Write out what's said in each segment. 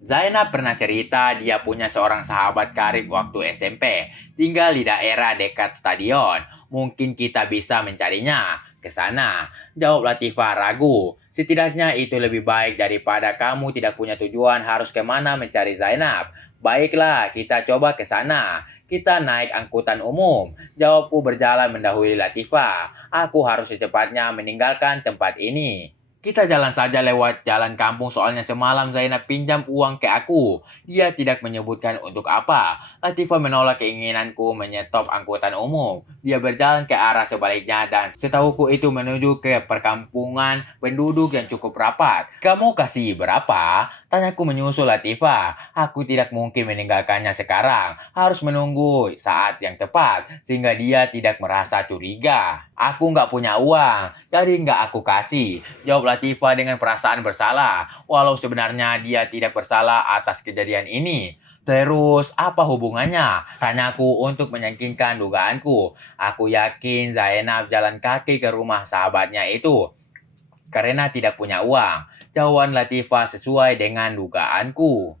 Zainab pernah cerita dia punya seorang sahabat karib waktu SMP, tinggal di daerah dekat stadion. Mungkin kita bisa mencarinya ke sana. Jawab Latifah ragu. Setidaknya itu lebih baik daripada kamu tidak punya tujuan harus kemana mencari Zainab. Baiklah, kita coba ke sana. Kita naik angkutan umum. Jawabku berjalan mendahului Latifah. Aku harus secepatnya meninggalkan tempat ini. Kita jalan saja lewat jalan kampung soalnya semalam Zainab pinjam uang ke aku. Dia tidak menyebutkan untuk apa. Latifah menolak keinginanku menyetop angkutan umum. Dia berjalan ke arah sebaliknya dan setahuku itu menuju ke perkampungan penduduk yang cukup rapat. Kamu kasih berapa? Tanyaku menyusul Latifah. Aku tidak mungkin meninggalkannya sekarang. Harus menunggu saat yang tepat sehingga dia tidak merasa curiga. Aku nggak punya uang, jadi nggak aku kasih. Jawab Latifah dengan perasaan bersalah, walau sebenarnya dia tidak bersalah atas kejadian ini. Terus, apa hubungannya? Tanyaku untuk meyakinkan dugaanku. Aku yakin Zainab jalan kaki ke rumah sahabatnya itu karena tidak punya uang. Jawaban Latifah sesuai dengan dugaanku.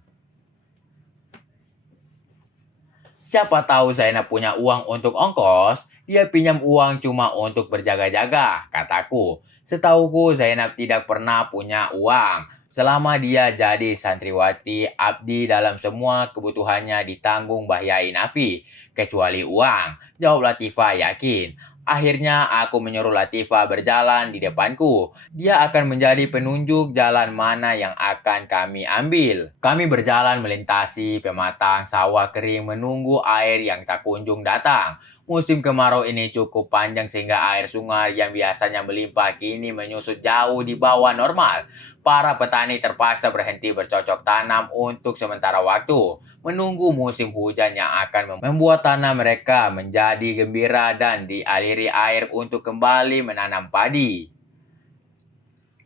Siapa tahu Zainab punya uang untuk ongkos, dia pinjam uang cuma untuk berjaga-jaga, kataku. Setauku Zainab tidak pernah punya uang. Selama dia jadi santriwati, abdi dalam semua kebutuhannya ditanggung Mbah Yai Nafi, kecuali uang. Jawab Latifah yakin. Akhirnya aku menyuruh Latifah berjalan di depanku. Dia akan menjadi penunjuk jalan mana yang akan kami ambil. Kami berjalan melintasi pematang sawah kering menunggu air yang tak kunjung datang. Musim kemarau ini cukup panjang sehingga air sungai yang biasanya melimpah kini menyusut jauh di bawah normal. Para petani terpaksa berhenti bercocok tanam untuk sementara waktu, menunggu musim hujan yang akan membuat tanah mereka menjadi gembira dan dialiri air untuk kembali menanam padi.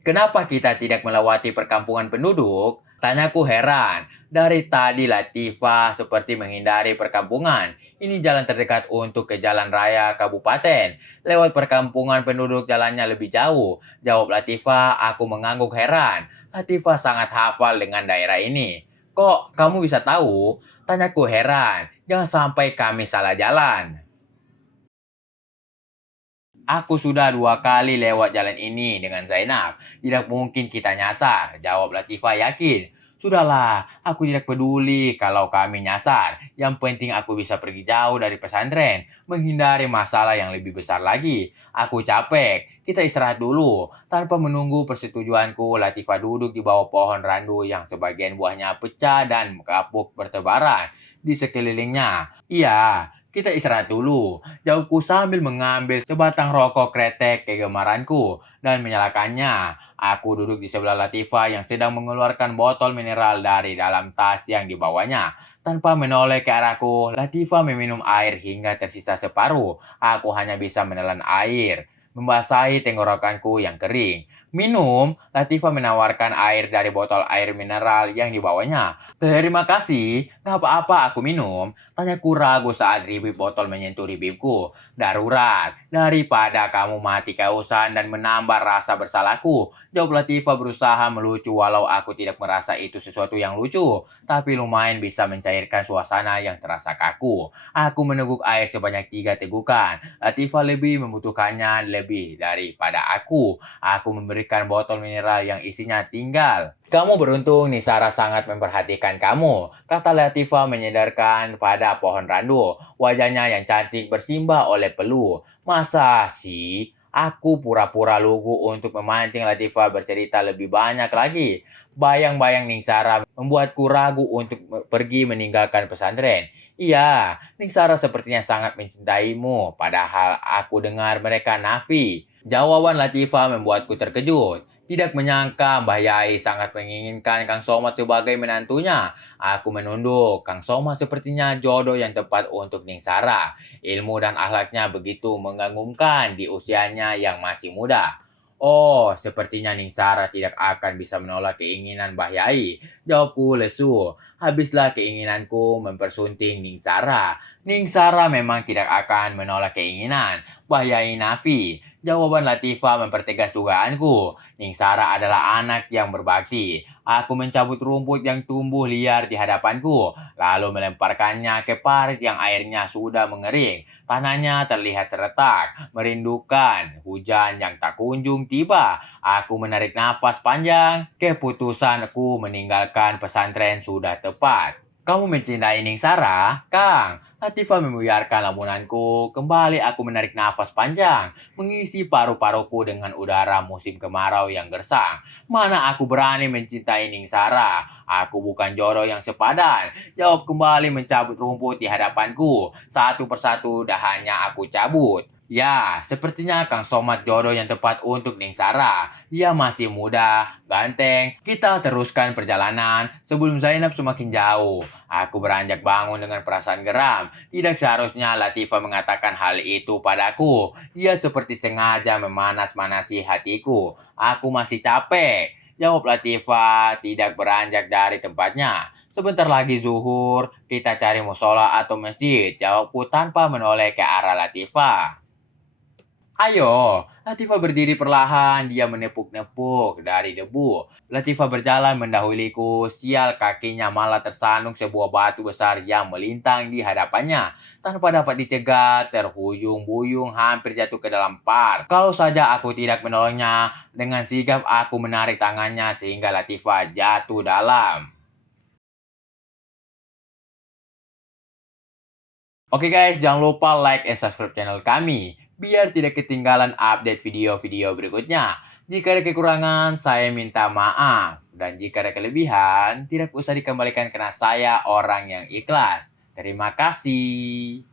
Kenapa kita tidak melewati perkampungan penduduk? Tanyaku heran. Dari tadi Latifah seperti menghindari perkampungan. Ini jalan terdekat untuk ke jalan raya kabupaten. Lewat perkampungan penduduk jalannya lebih jauh. Jawab Latifah, aku mengangguk heran. Latifah sangat hafal dengan daerah ini. Kok kamu bisa tahu? Tanyaku heran. Jangan sampai kami salah jalan. Aku sudah 2 kali lewat jalan ini dengan Zainab. Tidak mungkin kita nyasar, jawab Latifah yakin. Sudahlah, aku tidak peduli kalau kami nyasar. Yang penting aku bisa pergi jauh dari pesantren, menghindari masalah yang lebih besar lagi. Aku capek, kita istirahat dulu. Tanpa menunggu persetujuanku, Latifah duduk di bawah pohon randu yang sebagian buahnya pecah dan kapuk bertebaran di sekelilingnya. Iya, kita istirahat dulu. Jawabku sambil mengambil sebatang rokok kretek kegemaranku dan menyalakannya. Aku duduk di sebelah Latifah yang sedang mengeluarkan botol mineral dari dalam tas yang dibawanya. Tanpa menoleh ke arahku, Latifah meminum air hingga tersisa separuh. Aku hanya bisa menelan air, membasahi tenggorokanku yang kering. Minum, Latifah menawarkan air dari botol air mineral yang dibawanya. Terima kasih, nggak apa-apa aku minum. Tanyaku ragu saat bibir botol menyentuh bibirku. Darurat, daripada kamu mati kehausan dan menambah rasa bersalahku. Jawab Latifah berusaha melucu walau aku tidak merasa itu sesuatu yang lucu. Tapi lumayan bisa mencairkan suasana yang terasa kaku. Aku meneguk air sebanyak 3 tegukan. Latifah lebih membutuhkannya lebih daripada aku. Aku memberikan botol mineral yang isinya tinggal. Kamu beruntung, Nisara sangat memperhatikan kamu, kata Latifah menyadarkan pada pohon randu. Wajahnya yang cantik bersimbah oleh peluh. Masa sih? Aku pura-pura lugu untuk memancing Latifah bercerita lebih banyak lagi. Bayang-bayang Ningsara membuatku ragu untuk pergi meninggalkan pesantren. Iya, Ningsara sepertinya sangat mencintaimu, padahal aku dengar mereka nafi. Jawaban Latifah membuatku terkejut. Tidak menyangka Mbah Yai sangat menginginkan Kang Somad sebagai menantunya. Aku menunduk. Kang Somad sepertinya jodoh yang tepat untuk Ningsara. Ilmu dan akhlaknya begitu mengagumkan di usianya yang masih muda. Oh, sepertinya Ningsara tidak akan bisa menolak keinginan Mbah Yai. Jawabku lesu. Habislah keinginanku mempersunting Ningsara. Ningsara memang tidak akan menolak keinginan Mbah Yai Nafi. Jawaban Latifah mempertegas dugaanku. Ningsara adalah anak yang berbakti. Aku mencabut rumput yang tumbuh liar di hadapanku, lalu melemparkannya ke parit yang airnya sudah mengering. Tanahnya terlihat seretak, merindukan hujan yang tak kunjung tiba. Aku menarik nafas panjang, keputusanku meninggalkan pesantren sudah tepat. Kamu mencintai Ningsara, Kang? Latifah membuyarkan lamunanku. Kembali aku menarik nafas panjang, mengisi paru-paruku dengan udara musim kemarau yang gersang. Mana aku berani mencintai Ningsara? Aku bukan jodoh yang sepadan. Jawab kembali mencabut rumput di hadapanku. Satu persatu dahannya aku cabut. Ya, sepertinya Kang Somad jodoh yang tepat untuk Ningsara. Dia masih muda, ganteng. Kita teruskan perjalanan sebelum Zainab semakin jauh. Aku beranjak bangun dengan perasaan geram. Tidak seharusnya Latifah mengatakan hal itu padaku. Dia seperti sengaja memanas-manasi hatiku. Aku masih capek. Jawab Latifah, tidak beranjak dari tempatnya. Sebentar lagi zuhur, kita cari musola atau masjid. Jawabku tanpa menoleh ke arah Latifah. Ayo, Latifah berdiri perlahan, dia menepuk-nepuk dari debu. Latifah berjalan mendahuliku, sial kakinya malah tersandung sebuah batu besar yang melintang di hadapannya. Tanpa dapat dicegah, terhuyung-buyung hampir jatuh ke dalam par. Kalau saja aku tidak menolongnya, dengan sigap aku menarik tangannya sehingga Latifah jatuh dalam. Oke guys, jangan lupa like and subscribe channel kami, biar tidak ketinggalan update video-video berikutnya. Jika ada kekurangan, saya minta maaf. Dan jika ada kelebihan, tidak usah dikembalikan karena saya orang yang ikhlas. Terima kasih.